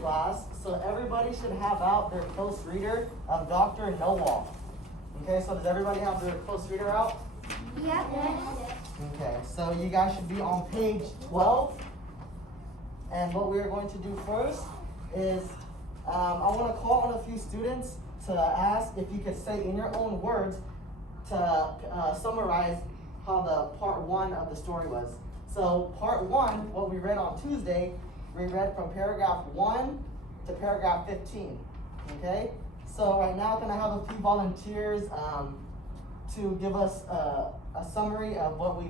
class, so everybody should have out their close reader of Dr. Noah. Okay, so does everybody have their close reader out? Yep. Okay, so you guys should be on page 12. And what we're going to do first is I want to call on a few students to ask if you could say in your own words to summarize how the part 1 of the story was. So part 1, what we read on Tuesday, we read from paragraph 1 to paragraph 15. Okay? So right now I'm going to have a few volunteers to give us a summary of what we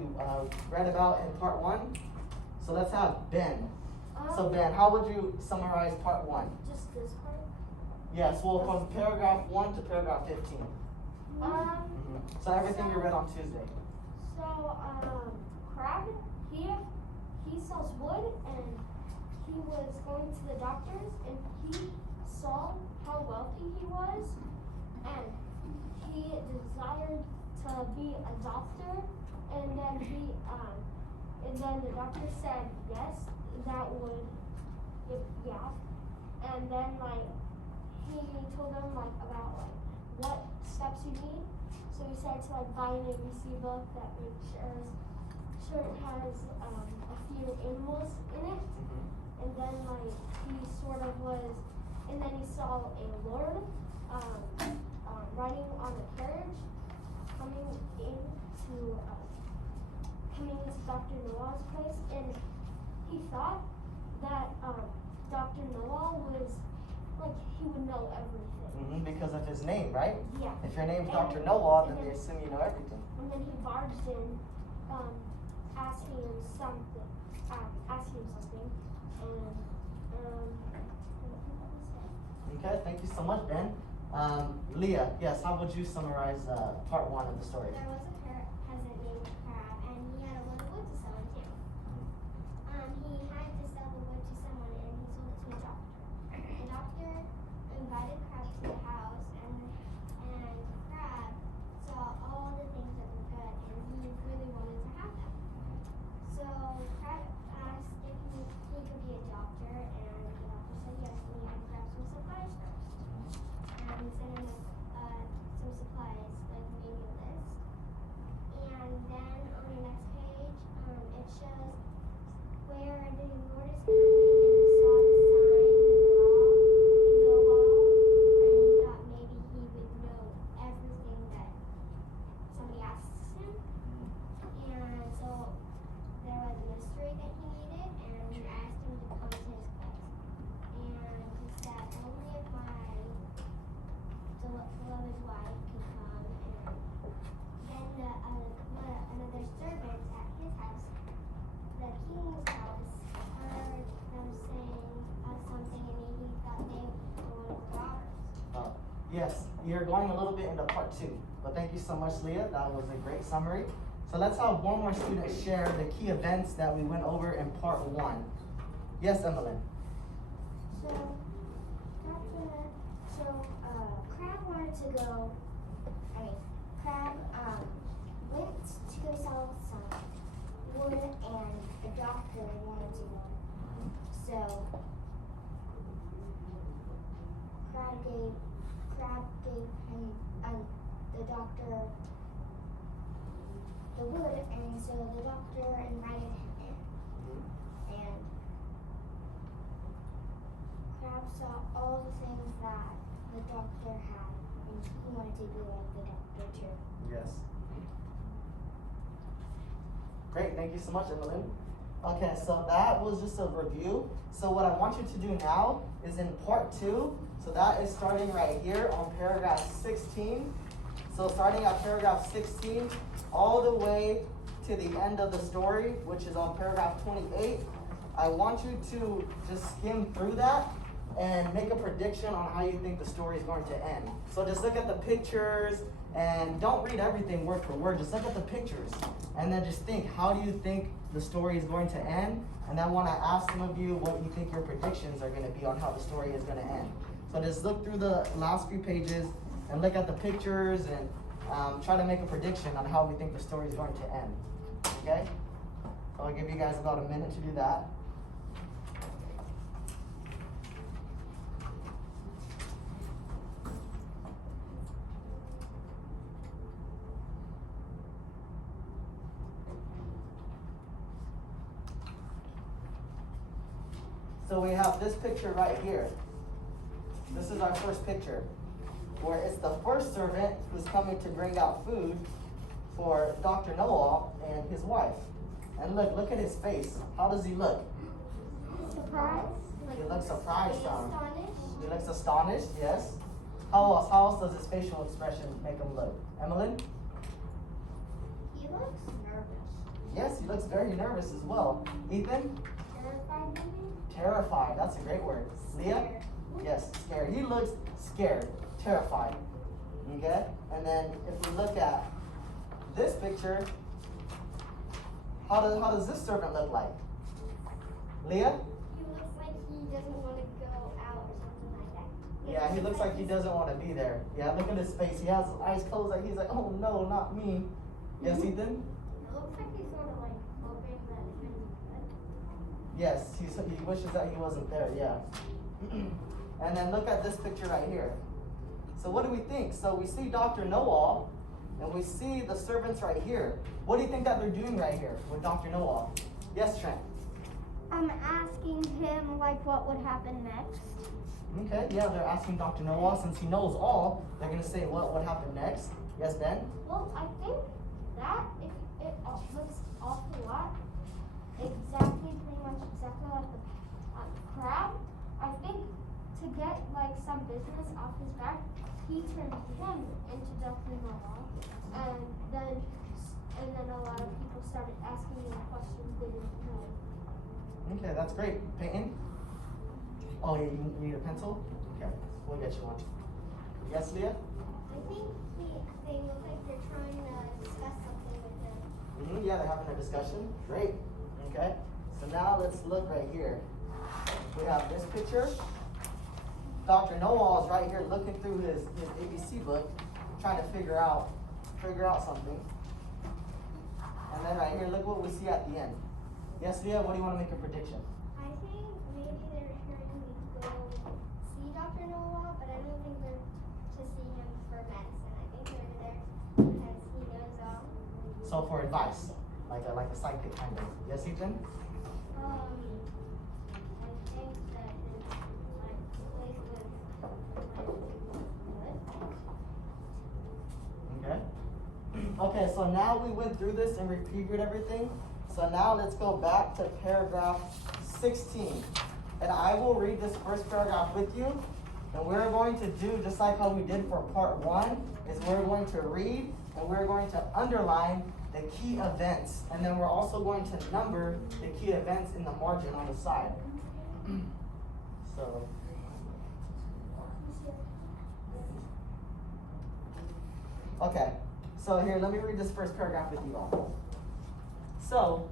read about in part 1. So let's have Ben. So Ben, how would you summarize part 1? Just this part? Yes, well from paragraph 1 to paragraph 15. So everything we read on Tuesday. So, Crab, he sells wood, and he was going to the doctors, and he saw how wealthy he was, and he desired to be a doctor, and then the doctor said yes, that would, yeah, and then he told them about what steps you need. So he said to buy an ABC book that makes sure it has a few animals in it. And then he sort of was, and then he saw a lord riding on a carriage coming into Dr. Noah's place, and he thought that Dr. Noah was he would know everything. Because of his name, right? Yeah. If your name's Dr. Noah, then they assume you know everything. And then he barged in, asking him something, and I think that was it. Okay, thank you so much, Ben. Leah, yes, how would you summarize part 1 of the story? There was a peasant named Crab, and he had a lot of wood to sell in town. He had to sell the wood to someone, and he sold it to a doctor. The doctor invited Crab to the house, and Crab saw all the things that were good, and he really wanted to have them. So Crab asked if he could be a doctor, and the doctor said yes, and he had to grab some supplies first. And he sent him some supplies, like maybe a list. And then on the next page, it shows where the Lord is coming, and he saw the sign, Noah, and he thought maybe he would know everything that somebody asks him. And so there was a mystery that he needed, and he asked him to come to his place. And he said, only if my beloved wife can come. And then another servant at his house, the king's house, heard them saying something, and he thought they were one of the robbers. Yes, you're going a little bit into part 2, but thank you so much, Leah. That was a great summary. So let's have one more student share the key events that we went over in part 1. Yes, Emmeline. Crab wanted to go, Crab went to go sell some wood, and the doctor wanted to go. So Crab gave him, the doctor, the wood, and so the doctor invited him in. And Crab saw all the things that the doctor had, and he wanted to be like the doctor too. Yes. Great, thank you so much, Emmeline. Okay, so that was just a review. So what I want you to do now is in part 2, so that is starting right here on paragraph 16. So starting at paragraph 16, all the way to the end of the story, which is on paragraph 28, I want you to just skim through that and make a prediction on how you think the story is going to end. So just look at the pictures and don't read everything word for word. Just look at the pictures and then just think, how do you think the story is going to end? And I want to ask some of you what you think your predictions are going to be on how the story is going to end. So just look through the last few pages and look at the pictures and try to make a prediction on how we think the story is going to end. Okay? So I'll give you guys about a minute to do that. So we have this picture right here. This is our first picture, where it's the first servant who's coming to bring out food for Dr. Noah and his wife. And look at his face. How does he look? Surprise. He looks surprised, Tom. Astonished. He looks astonished, yes. How else does his facial expression make him look? Emmeline? He looks nervous. Yes, he looks very nervous as well. Ethan? Terrified maybe? Terrified. That's a great word. Leah? Yes, scared. He looks scared, terrified. Okay? And then if we look at this picture, how does this servant look like? Leah? He looks like he doesn't want to go out or something like that. Yeah, he looks like he doesn't want to be there. Yeah, look at his face. He has his eyes closed like he's like, oh no, not me. Yes, Ethan? It looks like he's sort of like hoping that if it's Yes, he wishes that he wasn't there, yeah. And then look at this picture right here. So what do we think? So we see Dr. Noah, and we see the servants right here. What do you think that they're doing right here with Dr. Noah? Yes, Trent? I'm asking him like what would happen next. Okay, yeah, they're asking Dr. Noah, since he knows all, they're gonna say what would happen next. Yes, Ben? Well, I think that if it looks awful lot, pretty much exactly like the crab. I think to get like some business off his back, he turned him into Dr. Noah, and then a lot of people started asking him questions they didn't know. Okay, that's great. Peyton? Oh, yeah, you need a pencil? Okay, we'll get you one. Yes, Leah? I think they look like they're trying to discuss something with him. Yeah, they're having a discussion. Great. Okay. So now let's look right here. We have this picture. Dr. Noah is right here looking through his ABC book, trying to figure out something. And then right here, look what we see at the end. Yes, Leah, what do you want to make a prediction? I think maybe they're trying to go see Dr. Noah, but I don't think they're to see him for medicine. I think they're there because he knows all. So for advice, like a psychic kind of. Yes, Ethan? I think that his like place was good. Okay. Okay, so now we went through this and reviewed everything. So now let's go back to paragraph 16. And I will read this first paragraph with you. And we're going to do just like how we did for part 1, is we're going to read and we're going to underline the key events. And then we're also going to number the key events in the margin on the side. So okay, so here, let me read this first paragraph with you all. So,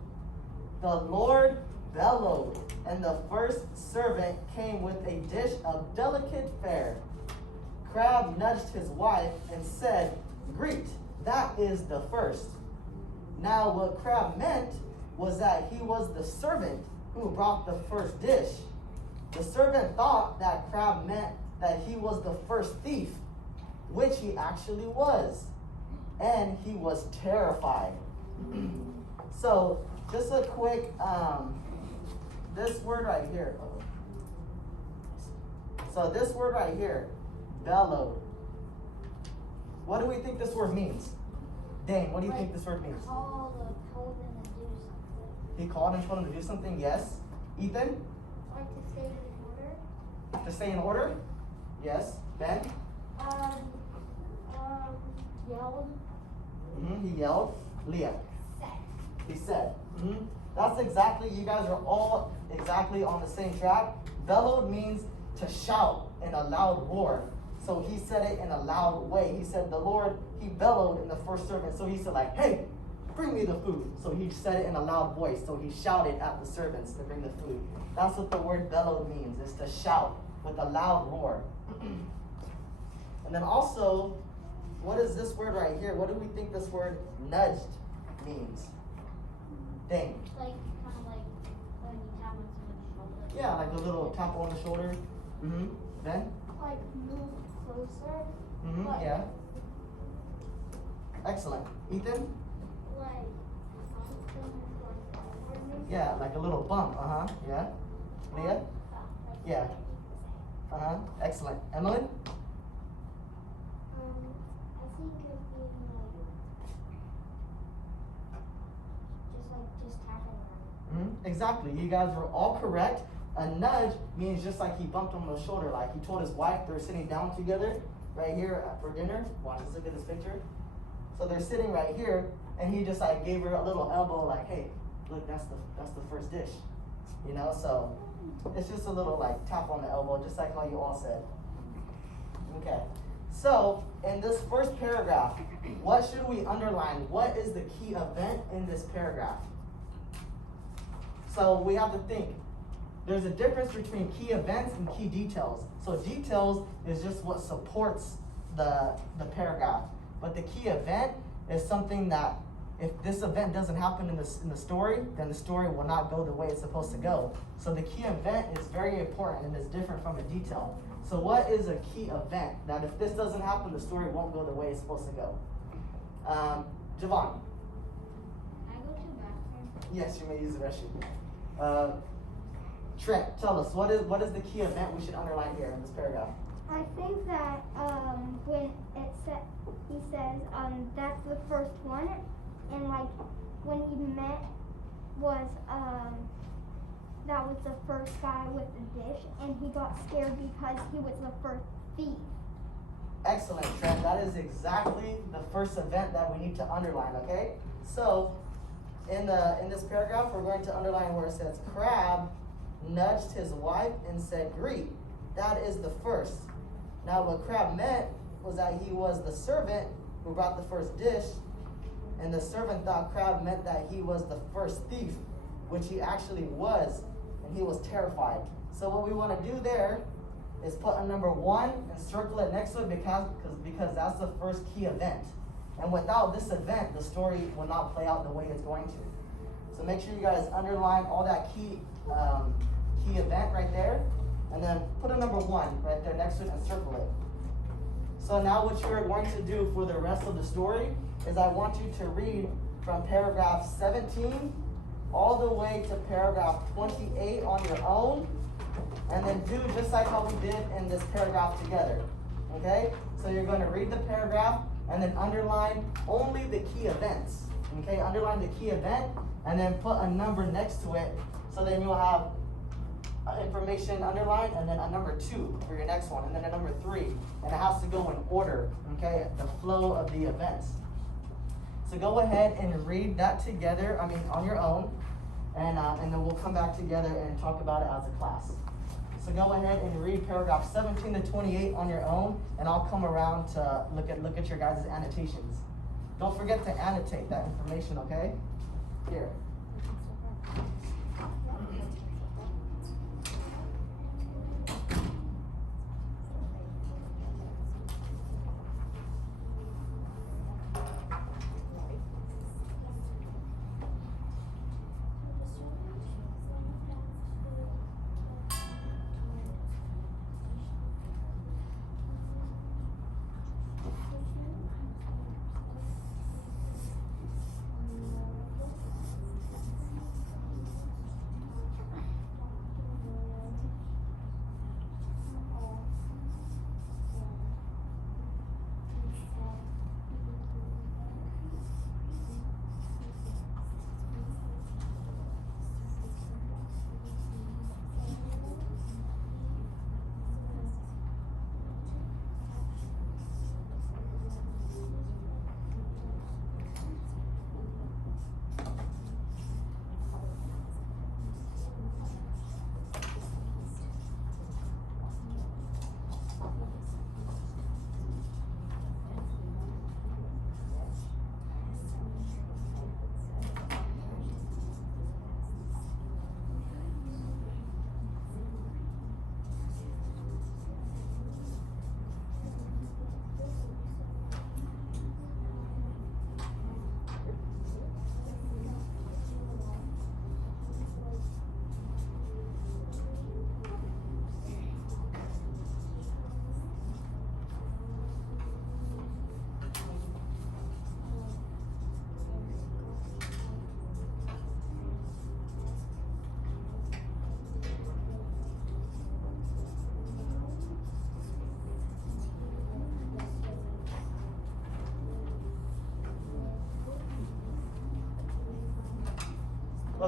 the Lord bellowed, and the first servant came with a dish of delicate fare. Crab nudged his wife and said, "Greet, that is the first." Now, what Crab meant was that he was the servant who brought the first dish. The servant thought that Crab meant that he was the first thief, which he actually was, and he was terrified. So, just a quick, this word right here. So this word right here, bellowed. What do we think this word means? Dane, what do you think this word means? Told him to do something. He called and told him to do something, yes. Ethan? Like to stay in order. To stay in order? Yes. Ben? Yelled. He yelled. Leah? Said. He said. That's exactly, you guys are all exactly on the same track. Bellowed means to shout in a loud roar. So he said it in a loud way. He said the Lord, he bellowed in the first servant. So he said like, "Hey, bring me the food." So he said it in a loud voice. So he shouted at the servants to bring the food. That's what the word bellowed means, is to shout with a loud roar. And then also, what is this word right here? What do we think this word nudged means? Dang. Like, kind of like when you tap on someone's shoulder. Yeah, like a little tap on the shoulder. Ben? Like, move closer. Like, Yeah. Excellent. Ethan? Like, something like forward. Yeah, like a little bump. Yeah. Leah? Yeah. Excellent. Emily? I think it would be just tapping them. Exactly. You guys were all correct. A nudge means just like he bumped on the shoulder, like he told his wife they're sitting down together right here for dinner. Watch, let's look at this picture. So they're sitting right here, and he just like gave her a little elbow, like, hey, look, that's the first dish. You know, so it's just a little like tap on the elbow, just like how you all said. Okay. So in this first paragraph, what should we underline? What is the key event in this paragraph? So we have to think. There's a difference between key events and key details. So details is just what supports the paragraph. But the key event is something that if this event doesn't happen in the story, then the story will not go the way it's supposed to go. So the key event is very important and is different from a detail. So what is a key event? That if this doesn't happen, the story won't go the way it's supposed to go. Javon. I go to the bathroom. Yes, you may use the restroom. Trent, tell us, what is the key event we should underline here in this paragraph? I think that when he says that's the first one, and like when he met was that was the first guy with the dish, and he got scared because he was the first thief. Excellent, Trent. That is exactly the first event that we need to underline. Okay, so in this paragraph, we're going to underline where it says Crab nudged his wife and said, "Greet." That is the first. Now, what Crab meant was that he was the servant who brought the first dish, and the servant thought Crab meant that he was the first thief, which he actually was, and he was terrified. So what we want to do there is put a number 1 and circle it next to it because that's the first key event. And without this event, the story will not play out the way it's going to. So make sure you guys underline all that key event right there, and then put a number 1 right there next to it and circle it. So now what you're going to do for the rest of the story is I want you to read from paragraph 17 all the way to paragraph 28 on your own, and then do just like how we did in this paragraph together. Okay? So you're going to read the paragraph and then underline only the key events. Okay? Underline the key event and then put a number next to it, so then you'll have information underlined, and then a number 2 for your next one, and then a number 3, and it has to go in order, okay, the flow of the events. So go ahead and read that together, on your own, and then we'll come back together and talk about it as a class. So go ahead and read paragraph 17 to 28 on your own, and I'll come around to look at your guys' annotations. Don't forget to annotate that information, okay? Here.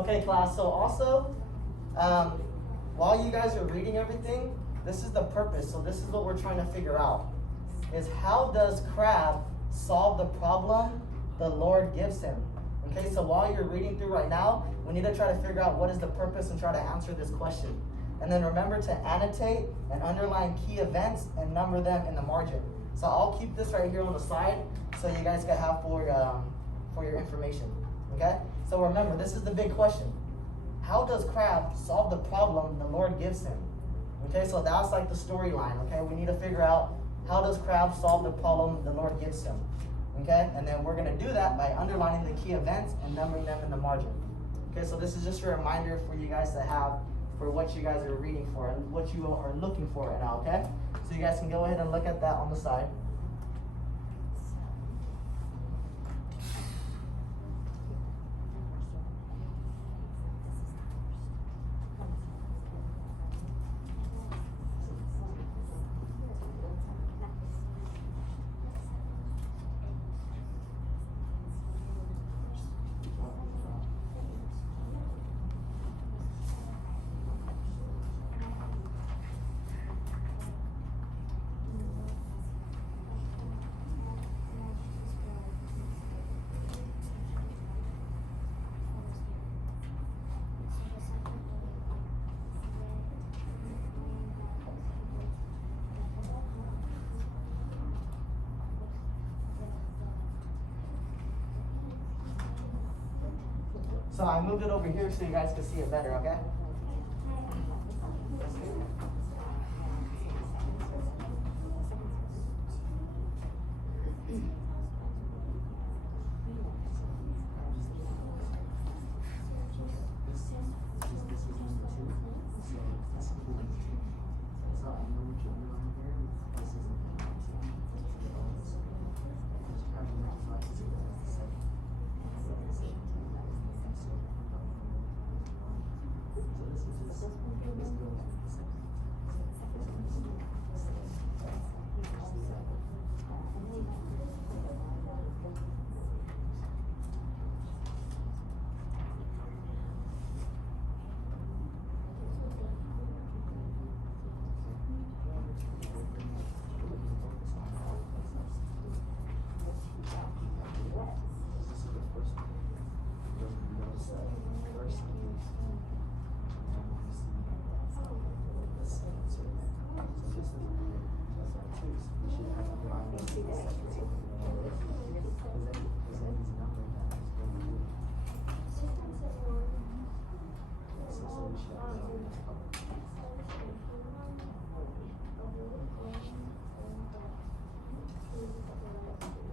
Okay, class, so also, while you guys are reading everything, this is the purpose. So this is what we're trying to figure out, is how does Crab solve the problem the Lord gives him? Okay, so while you're reading through right now, we need to try to figure out what is the purpose and try to answer this question. And then remember to annotate and underline key events and number them in the margin. So I'll keep this right here on the side so you guys can have for your information. Okay? So remember, this is the big question. How does Crab solve the problem the Lord gives him? Okay, so that's like the storyline. Okay, we need to figure out how does Crab solve the problem the Lord gives him. Okay, and then we're gonna do that by underlining the key events and numbering them in the margin. Okay, so this is just a reminder for you guys to have for what you guys are reading for and what you are looking for right now. Okay, so you guys can go ahead and look at that on the side. So I moved it over here so you guys can see it better, okay?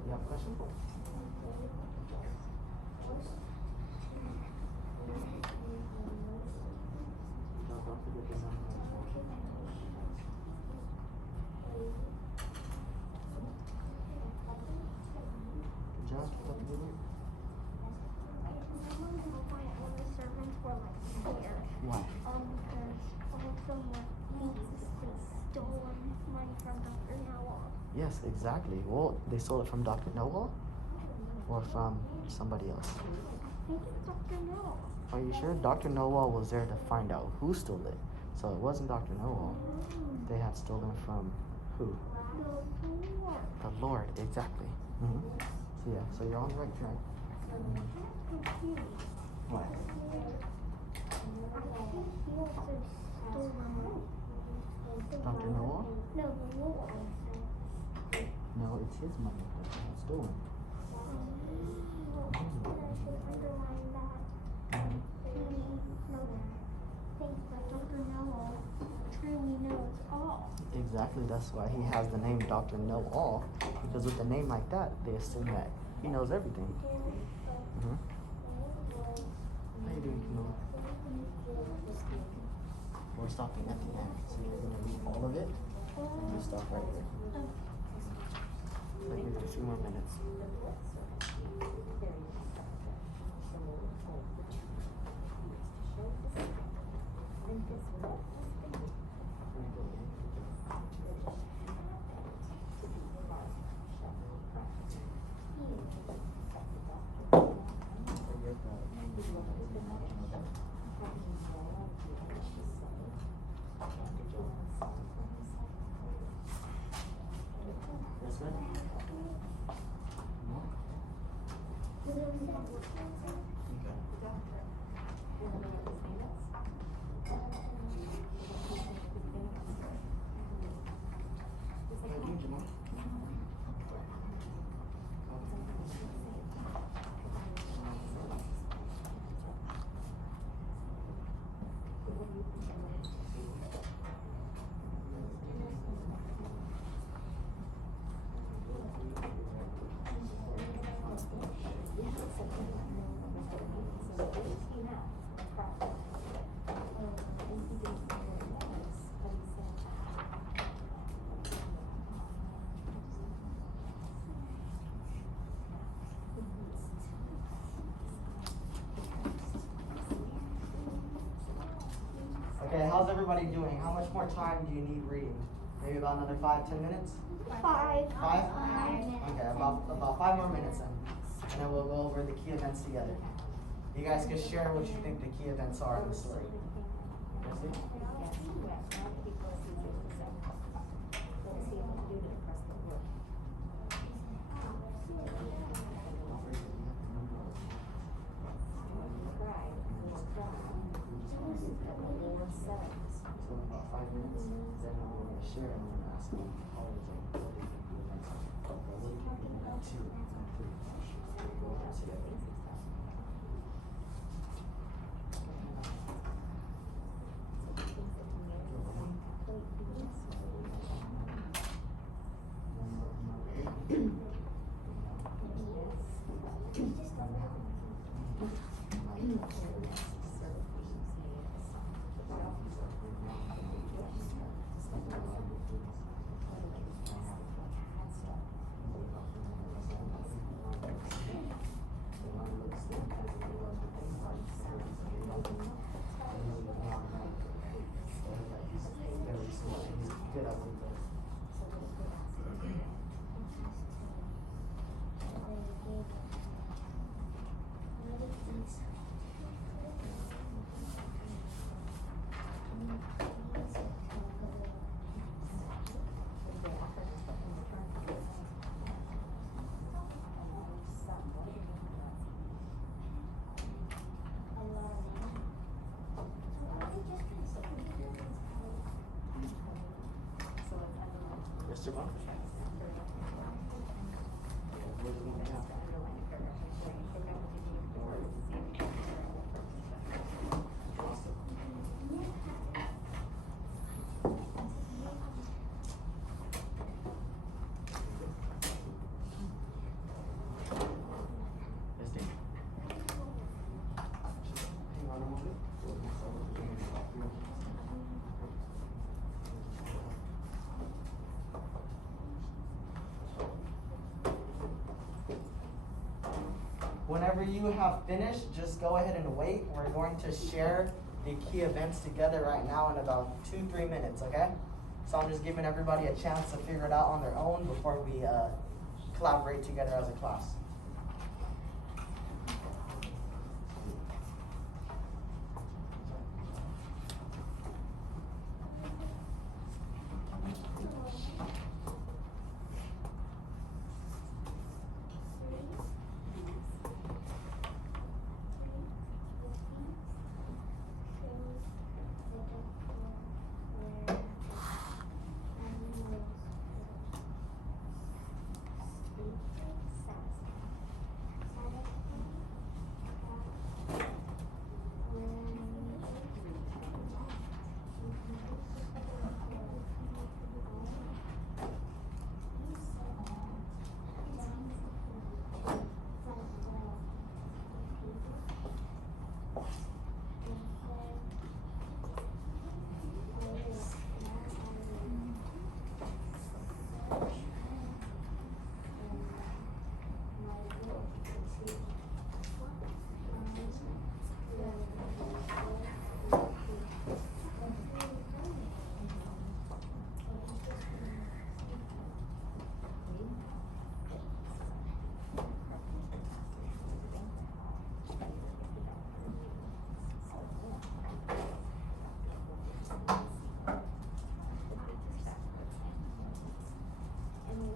You have a question? Good job. Keep up the good work. Why? Because all of them were thieves. They stole money from Dr. Noah. Yes, exactly. Well, they stole it from Dr. Noah or from somebody else. I think it's Dr. Noah. Are you sure? Dr. Noah was there to find out who stole it. So it wasn't Dr. Noah. They had stolen from who? The Lord. The Lord, exactly. So yeah, so you're on the right track. I'm confused. What? I think he also stole money. Dr. Noah? No, the Lord. No, it's his money that he had stolen. I should underline that. Thinks that Dr. Noah truly knows all. Exactly, that's why he has the name Dr. Know-All, because with a name like that, they assume that he knows everything. How you doing, Camilla? We're stopping at the end, so you're gonna read all of it, and you stop right here. So here's a few more minutes. Okay, how's everybody doing? How much more time do you need reading? Maybe about another 5-10 minutes? 5. 5? Okay, about 5 more minutes then. And then we'll go over the key events together. You guys can share what you think the key events are in the story. Christy? So in about 5 minutes, then I'm going to share and I'm going to ask them all of them what they think the events are. What do you think the event 2 and 3 are? So we'll go over together. Mr. Bond? Whenever you have finished, just go ahead and wait. We're going to share the key events together right now in about 2-3 minutes, okay? So I'm just giving everybody a chance to figure it out on their own before we collaborate together as a class.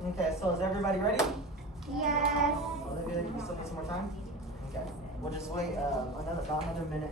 Okay, so is everybody ready? Yes. Olivia, you still need some more time? Okay. We'll just wait about another minute.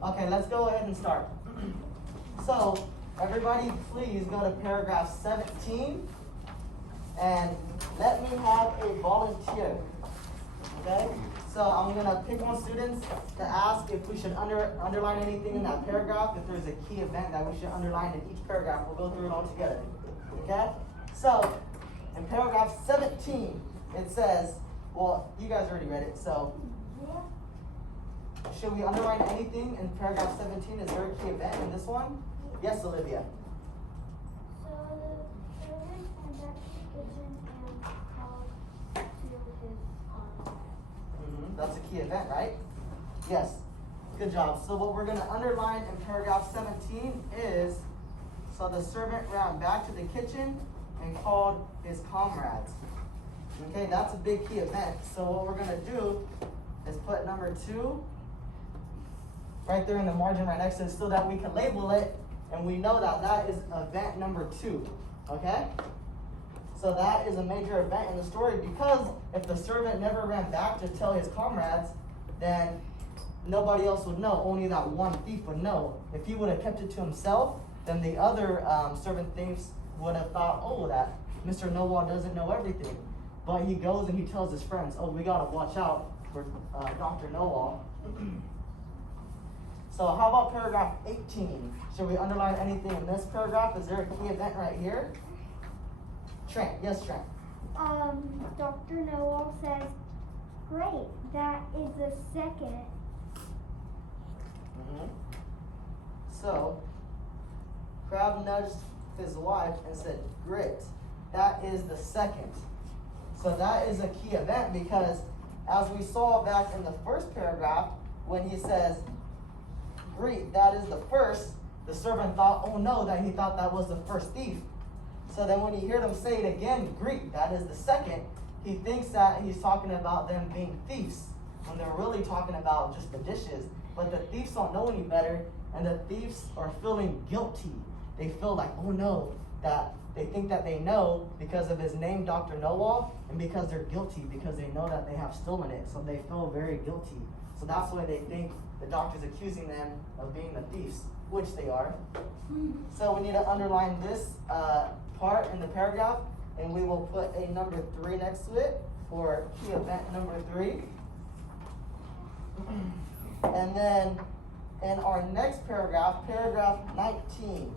Okay, let's go ahead and start. So, everybody please go to paragraph 17 and let me have a volunteer. Okay? So I'm gonna pick one student to ask if we should underline anything in that paragraph, if there's a key event that we should underline in each paragraph. We'll go through it all together. Okay? So, in paragraph 17, it says, well, you guys already read it, so should we underline anything in paragraph 17? Is there a key event in this one? Yes, Olivia. So the servant went back to the kitchen and called to his That's a key event, right? Yes. Good job. So what we're going to underline in paragraph 17 is, so the servant ran back to the kitchen and called his comrades. Okay, that's a big key event. So what we're going to do is put number 2 right there in the margin right next to it so that we can label it and we know that that is event number 2. Okay? So that is a major event in the story, because if the servant never ran back to tell his comrades, then nobody else would know. Only that one thief would know. If he would have kept it to himself, then the other servant thieves would have thought, oh, that Mr. Nowall doesn't know everything. But he goes and he tells his friends, oh, we gotta watch out for Dr. Nowall. So how about paragraph 18? Should we underline anything in this paragraph? Is there a key event right here? Trent, yes, Trent. Dr. Noel says, great, that is the second. So, Crab nudged his wife and said, great, that is the second. So that is a key event, because as we saw back in the first paragraph, when he says, great, that is the first, the servant thought, oh no, that he thought that was the first thief. So then when you hear them say it again, Greek, that is the second, he thinks that he's talking about them being thieves, when they're really talking about just the dishes. But the thieves don't know any better, and the thieves are feeling guilty. They feel like, oh no, that they think that they know because of his name, Dr. Nowall, and because they're guilty, because they know that they have stolen it. So they feel very guilty. So that's why they think the doctor's accusing them of being the thieves, which they are. So we need to underline this part in the paragraph, and we will put a number 3 next to it for key event number 3. And then in our next paragraph, paragraph 19,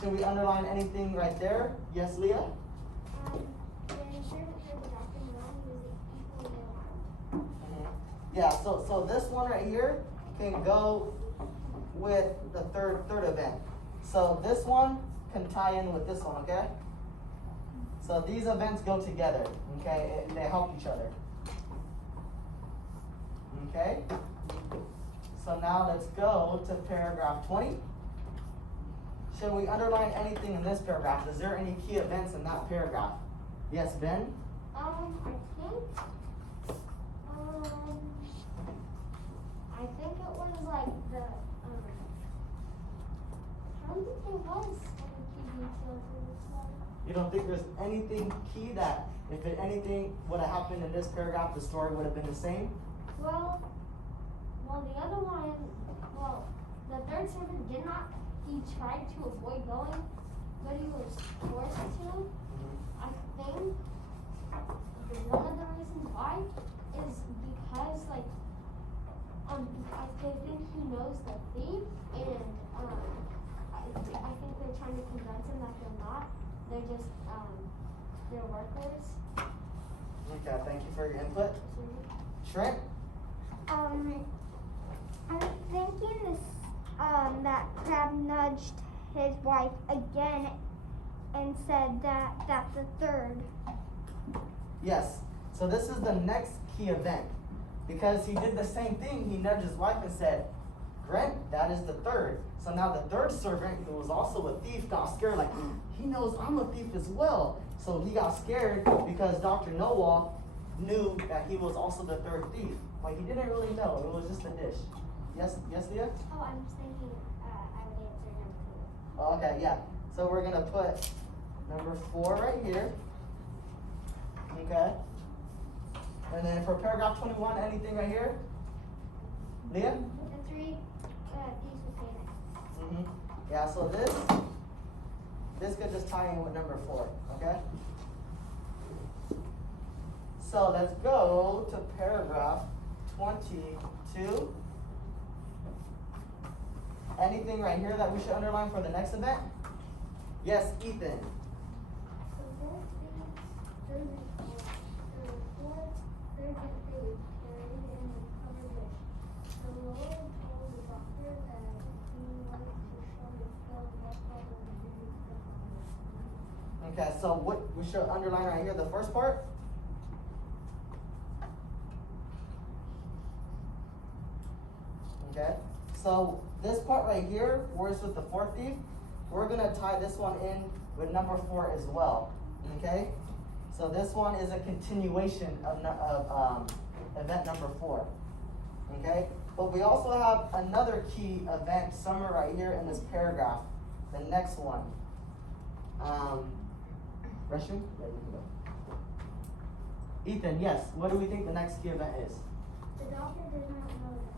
should we underline anything right there? Yes, Leah? When the servant heard the doctor Nowall, he was equally alarmed. Yeah, so this one right here can go with the third event. So this one can tie in with this one, okay? So these events go together, okay? They help each other. Okay? So now let's go to paragraph 20. Should we underline anything in this paragraph? Is there any key events in that paragraph? Yes, Ben? I think it was like the, I don't think there was any key details in this one. You don't think there's anything key that if anything would have happened in this paragraph, the story would have been the same? Well, the other one, the third servant did not he tried to avoid going, but he was forced to. I think one of the reasons why is because like I think he knows the thief, and I think they're trying to convince him that they're not. They're just they're workers. Okay, thank you for your input. Trent? I'm thinking this, that Crab nudged his wife again and said that that's the third. Yes. So this is the next key event. Because he did the same thing, he nudged his wife and said, Grant, that is the third. So now the third servant, who was also a thief, got scared, like, he knows I'm a thief as well. So he got scared because Dr. Noah knew that he was also the third thief. But he didn't really know, it was just a dish. Yes, Leah? Oh, I'm just thinking I would answer number 2. Oh, okay, yeah. So we're gonna put number 4 right here. Okay. And then for paragraph 21, anything right here? Leah? The 3 thieves would say next. Mm-hmm. Yeah, so this could just tie in with number 4, okay? So let's go to paragraph 22. Anything right here that we should underline for the next event? Yes, Ethan. So 4 thieves, there were 4 servant thieves carried in a covered dish. The Lord told the doctor that he wanted to show his skill what problem the disease could find. Okay, so what we should underline right here, the first part? Okay, so this part right here, where it's with the 4th thief, we're gonna tie this one in with number 4 as well. Okay, so this one is a continuation of event number 4. Okay, but we also have another key event somewhere right here in this paragraph. The next one. Resham? Yeah, you can go. Ethan, yes. What do we think the next key event is? The doctor did not know that.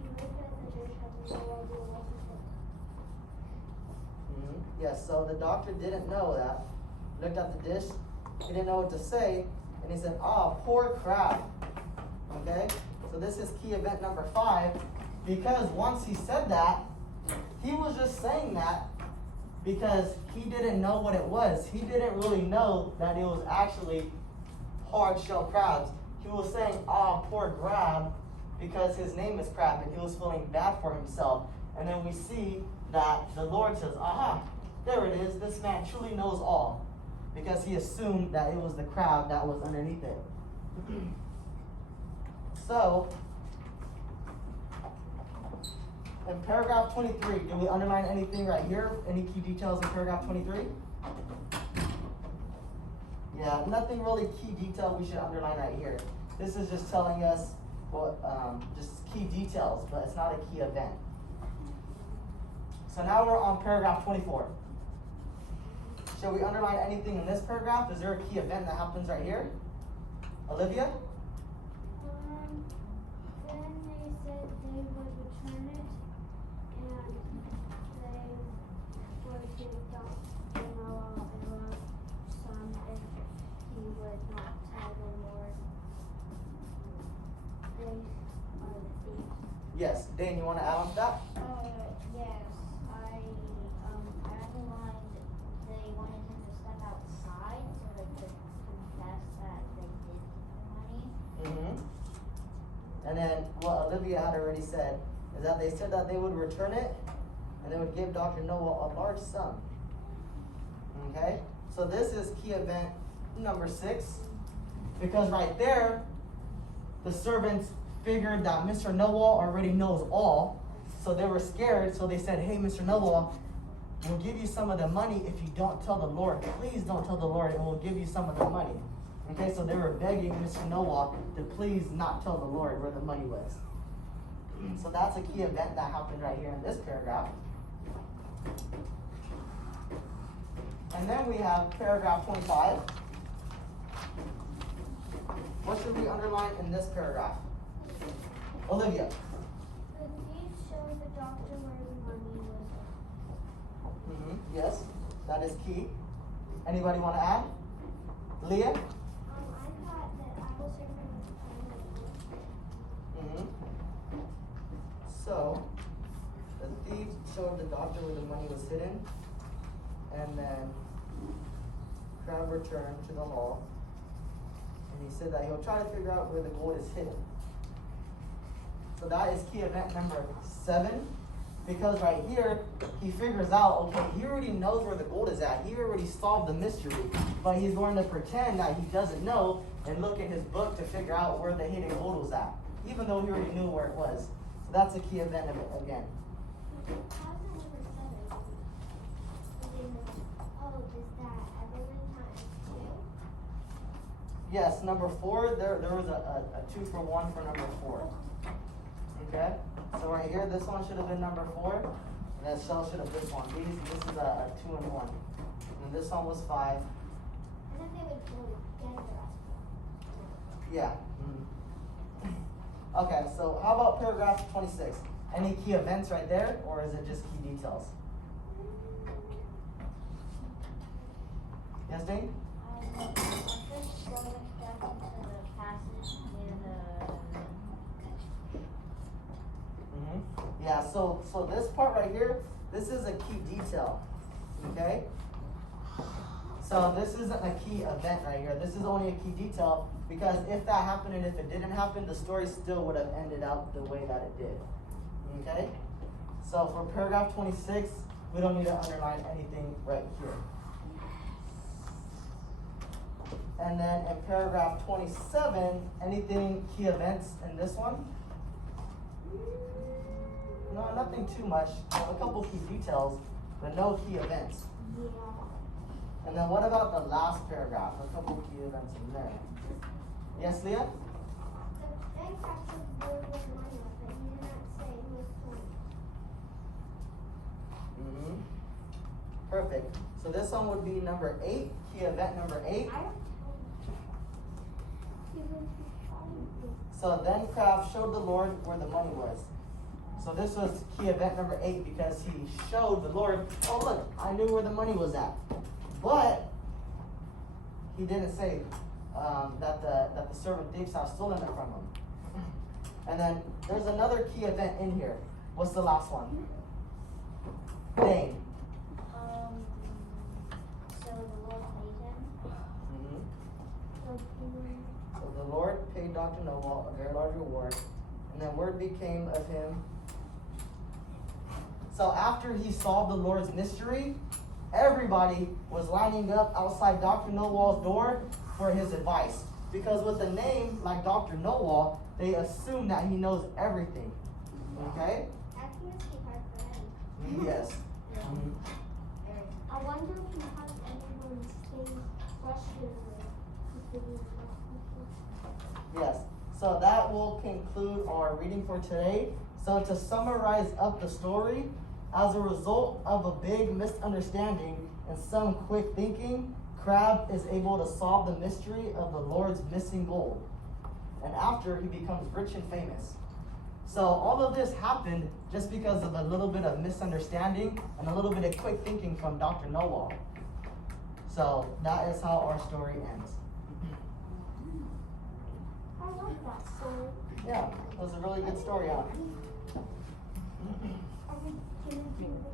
He looked at the dish and no idea what he said. Yes, so the doctor didn't know that. Looked at the dish, he didn't know what to say, and he said, ah, poor crab. Okay? So this is key event number 5, because once he said that, he was just saying that because he didn't know what it was. He didn't really know that it was actually hard-shell crabs. He was saying, ah, poor crab, because his name is Crab, and he was feeling bad for himself. And then we see that the Lord says, aha, there it is, this man truly knows all, because he assumed that it was the crab that was underneath it. So, in paragraph 23, do we underline anything right here? Any key details in paragraph 23? Yeah, nothing really key detail we should underline right here. This is just telling us what, just key details, but it's not a key event. So now we're on paragraph 24. Should we underline anything in this paragraph? Is there a key event that happens right here? Olivia? Then they said they would return it, and they would give Dr. Noah a lump sum if he would not tell the Lord they are the thieves. Yes. Dane, you want to add on to that? Yes, I underlined they wanted him to step outside so they could confess that they did the money. And then what Olivia had already said is that they said that they would return it and they would give Dr. Noah a large sum. Okay? So this is key event number 6, because right there, the servants figured that Mr. Noah already knows all, so they were scared, so they said, hey, Mr. Noah, we'll give you some of the money if you don't tell the Lord. Please don't tell the Lord, and we'll give you some of the money. Okay, so they were begging Mr. Noah to please not tell the Lord where the money was. So that's a key event that happened right here in this paragraph. And then we have paragraph 25. What should we underline in this paragraph? Olivia. The thief showed the doctor where the money was Yes, that is key. Anybody want to add? Leah? I thought that I will serve him with Mm-hmm. So, the thief showed the doctor where the money was hidden, and then Crab returned to the hall, and he said that he'll try to figure out where the gold is hidden. So that is key event number 7, because right here, he figures out, okay, he already knows where the gold is at. He already solved the mystery, but he's going to pretend that he doesn't know and look in his book to figure out where the hidden gold was at, even though he already knew where it was. So that's a key event of it again. How's that number 7? Does that everyone times 2? Yes, number 4, there was a 2 for 1 for number 4. Okay? So right here, this one should have been number 4, and that shell should have this one. This is a 2 and 1. And this one was 5. And then they would go together as well. Yeah. Okay, so how about paragraph 26? Any key events right there, or is it just key details? Yes, Dane? I'm just scrolling down into the passage near the. Yeah, so this part right here, this is a key detail, okay? So this isn't a key event right here. This is only a key detail because if that happened and if it didn't happen, the story still would have ended up the way that it did, okay? So for paragraph 26, we don't need to underline anything right here. And then in paragraph 27, anything key events in this one? No, nothing too much. A couple key details, but no key events. Yeah. And then what about the last paragraph? A couple key events in there. Yes, Leah? The bank captured the board with money, but he did not say who was told. Perfect. So this one would be number 8, key event number 8. I don't So then Kraft showed the Lord where the money was. So this was key event number 8 because he showed the Lord, oh look, I knew where the money was at. But he didn't say that the servant thieves have stolen it from him. And then there's another key event in here. What's the last one? Dane. So the Lord paid him. So the Lord paid Dr. Noble a very large reward, and then word became of him. So after he solved the Lord's mystery, everybody was lining up outside Dr. Nowall's door for his advice. Because with a name like Dr. Nowall, they assume that he knows everything. Okay? That must be hard for him. Yes. I wonder if he has anyone's same question with Yes. So that will conclude our reading for today. So to summarize up the story, as a result of a big misunderstanding and some quick thinking, Crab is able to solve the mystery of the Lord's missing gold. And after, he becomes rich and famous. So all of this happened just because of a little bit of misunderstanding and a little bit of quick thinking from Dr. Nowall. So that is how our story ends. I like that story. Yeah, it was a really good story, huh? Are we gonna do the